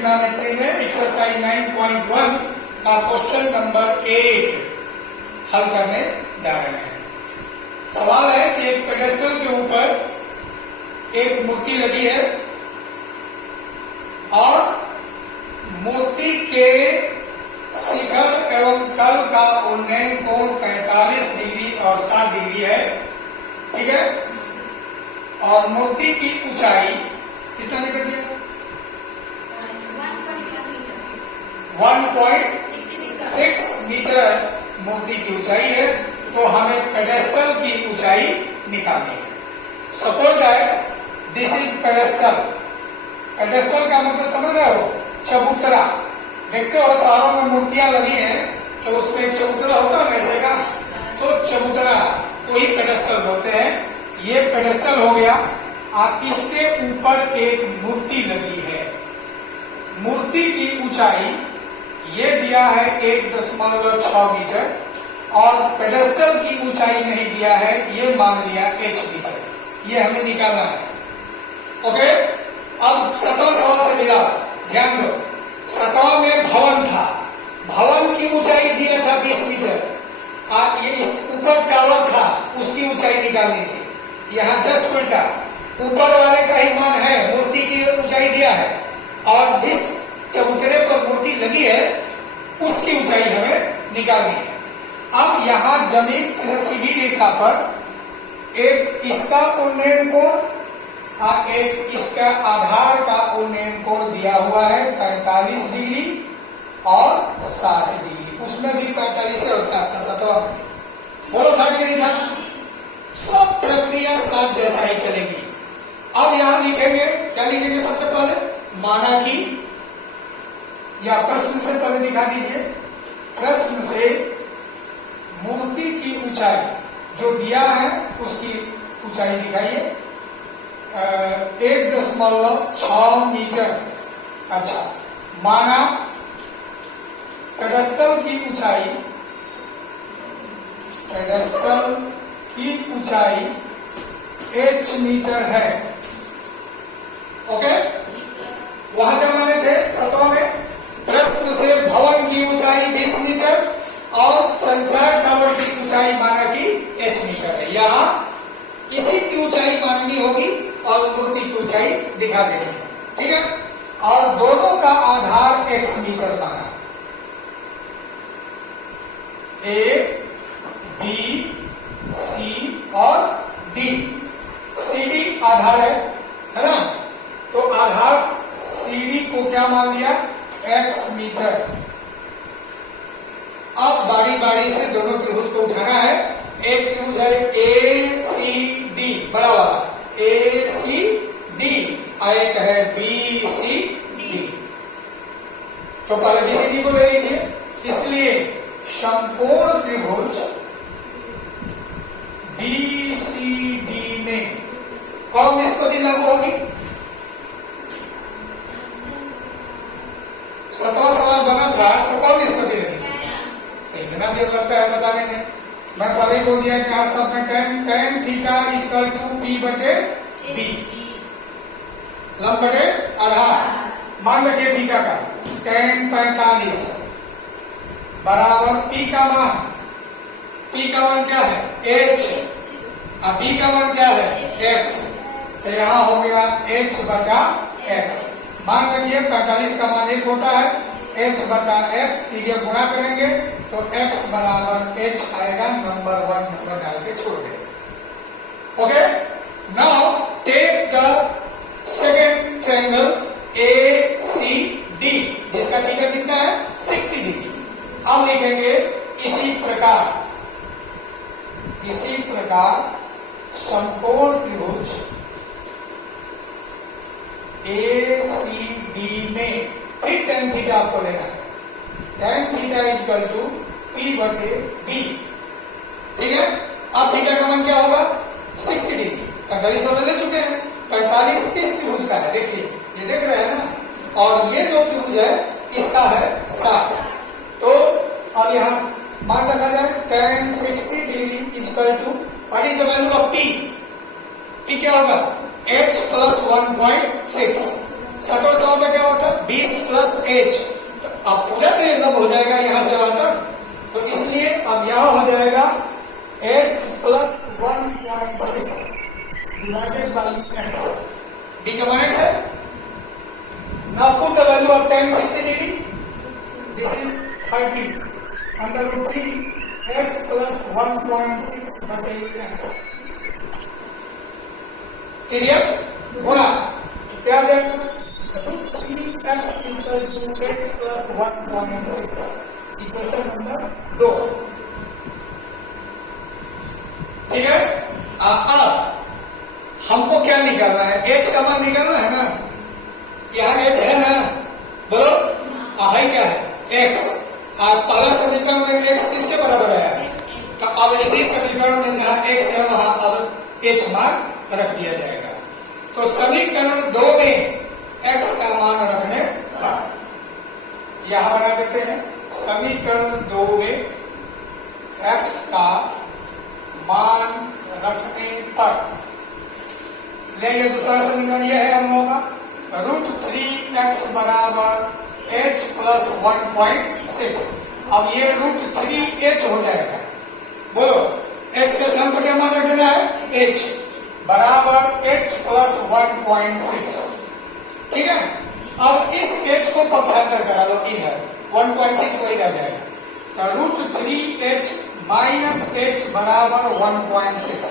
Trigonometry में exercise 9.1 का question number 8 हल करने जा रहे हैं। सवाल है कि एक पेडेस्टल के ऊपर एक मूर्ति लगी है और मूर्ति के शिखर एवं तल का उन्नयन कोण 45 डिग्री और 60 डिग्री है, ठीक है। और मूर्ति की ऊंचाई कितना निकल गया? 1.6 मीटर मूर्ति की ऊंचाई है, तो हमें पेडेस्टल की ऊंचाई निकालनी है। Suppose that this is pedestal. Pedestal का मतलब समझ रहे हो? चबूतरा। देखते हो शहरों में मूर्तियां लगी हैं तो उसमें चबूतरा होता है ऐसे का, तो चबूतरा को ही पेडेस्टल बोलते हैं। ये पेडेस्टल हो गया। इसके ऊपर एक मूर्ति लगी है। मूर्ति की ऊंचाई ये दिया है 1.6 मीटर और पेडेस्टल की ऊंचाई नहीं दिया है, ये मान लिया h मीटर। ये हमें निकालना है। ओके, अब 7वां सवाल से मिला, ध्यान दो। 7वां में भवन था, भवन की ऊंचाई दिया था 20 मीटर। ये इस ऊपर टावर था, उसकी ऊंचाई निकालनी थी। यहाँ जस्ट उल्टा, ऊपर वाले का ही मान है, मूर्ति की ऊंचाई दिया है और जिस चबूतरे पर मूर्ति लगी है उसकी ऊंचाई हमें निकालनी है। अब यहाँ जमीन की सीधी रेखा पर एक इसका उन्नयन कोण और एक इसका आधार का उन्नयन कोण दिया हुआ है 45 डिग्री और 60 डिग्री। उसमें भी 45 और 60 था। 7वां बोलो था कि नहीं था? सब प्रक्रिया साथ जैसा ही चलेगी। अब यहां लिखेंगे, क्या लिखेंगे? सबसे पहले माना कि, या प्रश्न से पहले दिखा दीजिए। प्रश्न से मूर्ति की ऊंचाई जो दिया है उसकी ऊंचाई दिखाइए। 1.6 मीटर। अच्छा, माना पेडेस्टल की ऊंचाई, पेडेस्टल की ऊंचाई h मीटर है। ओके, वहां क्या माने थे 7वां में? प्रश्न से भवन की ऊंचाई 20 मीटर और संचार टावर की ऊंचाई माना कि h मीटर है। यहाँ इसी की ऊंचाई माननी होगी और मूर्ति की ऊंचाई दिखा देनी है, ठीक है। और दोनों का आधार x मीटर माना, A, B, C और D। CD आधार है ना, तो आधार CD को क्या मान लिया? x metre. अब बारी बारी से दोनों त्रिभुज को उठाना है। एक त्रिभुज है ACD, बड़ा वाला ACD, और एक है BCD। तो पहले BCD को ले लीजिए। इसलिए समकोण त्रिभुज BCD में कौन निष्पत्ति लागू होगी? 7वां सवाल बना था तो कौन निष्पत्ति लगी? इतना देर लगता है बताने में। मैं पहले ही बोल दिया कि आप सब में tan theta equal to P बटे B, लंब बटे आधार। मान रखिए थीटा का tan 45 बराबर P का मान, P का मान क्या है? H, और B का मान क्या है? X। तो यहाँ हो गया H बटा X। मान रखिए 45 का मान 1 होता है, H बटा X, ये गुणा करेंगे तो X बराबर H आएगा। नंबर 1 नंबर डाल के छोड़ देंगे। Okay, now take the second triangle ACD, जिसका थीटा कितना है? 60 डिग्री। अब लिखेंगे इसी प्रकार समकोण त्रिभुज ACD में फिर tan थीटा आपको लेना है। tan theta equal to P बटे B, ठीक है। अब थीटा का मान क्या होगा? 60 डिग्री। 45 तो ले चुके हैं, 45 इस त्रिभुज का है, देखिए ये देख रहे हैं ना, और ये जो त्रिभुज है इसका है 60। तो अब यहाँ मान रखा जाए tan 60 degree equal to what is the value of P? P क्या होगा? H plus 1.6। 7वां सवाल में क्या होता है? 20 प्लस h, तो अब पूरा तो एकदम हो जाएगा यहां से वहां तक, तो इसलिए अब यहां हो जाएगा x plus 1.6 divided by x। d का मान x है। Now put the value of tan 60 degree, this is 30 under root 3 x plus 1.6 बटे x। क्लियर? गुणा क्या जाएगा? x equal to x plus 1.6, equation number 2। ठीक है। अब हमको क्या निकालना है? h का मान निकालना है ना, यहाँ h है ना, बोलो है क्या है? x। पहला समीकरण में x किसके बराबर है? तो अब इसी समीकरण में जहाँ x है वहां अब h मान रख दिया जाएगा। तो समीकरण 2 में x का मान रखने पर यहां बना देते हैं। समीकरण 2 में x का मान रखने पर लेंगे दूसरा समीकरण यह है हम लोगों का √3x बराबर h प्लस 1.6। अब ये √3h हो जाएगा। बोलो x के स्थान पर क्या मान रख देना है? h बराबर h प्लस 1.6। ठीक है। अब इस h को पक्षांतर करा लो, इधर 1.6 वही रह जाएगा, तो √3h माइनस h बराबर 1.6।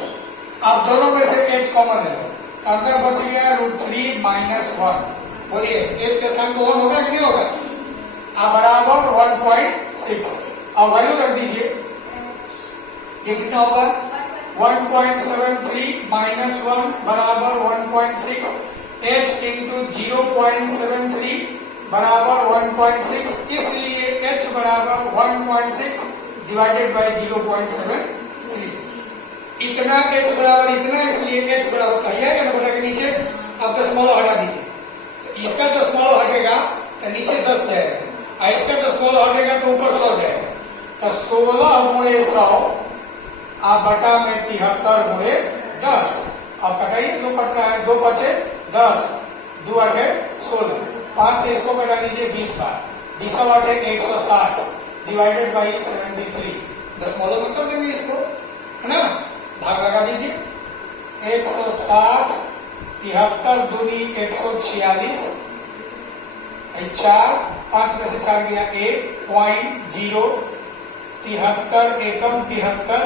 अब दोनों में से h कॉमन ले लो, अंदर बच गया √3 माइनस 1। बोलिए h के स्थान पर 1 होगा कि नहीं होगा? अब बराबर 1.6। अब वैल्यू रख दीजिए, ये कितना होगा? 1.73 माइनस 1 बराबर 1.6, h इंटू 0.73 बराबर 1.6, इसलिए h बराबर 1.6 डिवाइडेड बाय 0.73। इतना h बराबर इतना, इसलिए h बराबर का यह क्या बोला के नीचे अब दशमलव हटा दीजिए। इसका दशमलव हटेगा तो नीचे 10 जाएगा, और इसका दशमलव हटेगा तो ऊपर 100 जाएगा। तो 16 गुणे 100 आप बटा में 73 गुणे 10। अब कटाइए, जो कट रहा है 2 बचे 10, 2 8 16, 5 से इसको कटा दीजिए 20 बार, 20 8 160 डिवाइडेड बाई 73। दशमलव में कर देंगे इसको, है ना, भाग लगा दीजिए। 160 73 दूनी 146, 4 5 में से 4 गया 1.0, 73 एकम 73,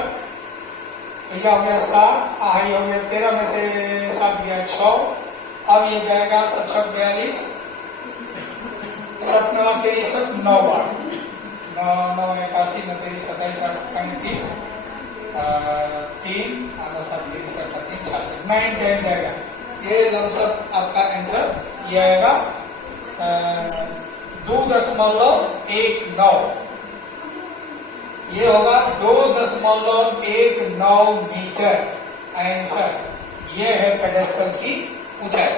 यह हो गया 7, ये हो गया 13 में से 7 गया 6। अब ये जाएगा 7 42, 7 9 63 9 बार 9 9 81 9 23 27 8 35 3 9 7 63 66 9 10 जाएगा। ये लमसम आपका आंसर ये आएगा 2.19। ये होगा 2.19 मीटर। आंसर ये है पेडेस्टल की ऊंचाई।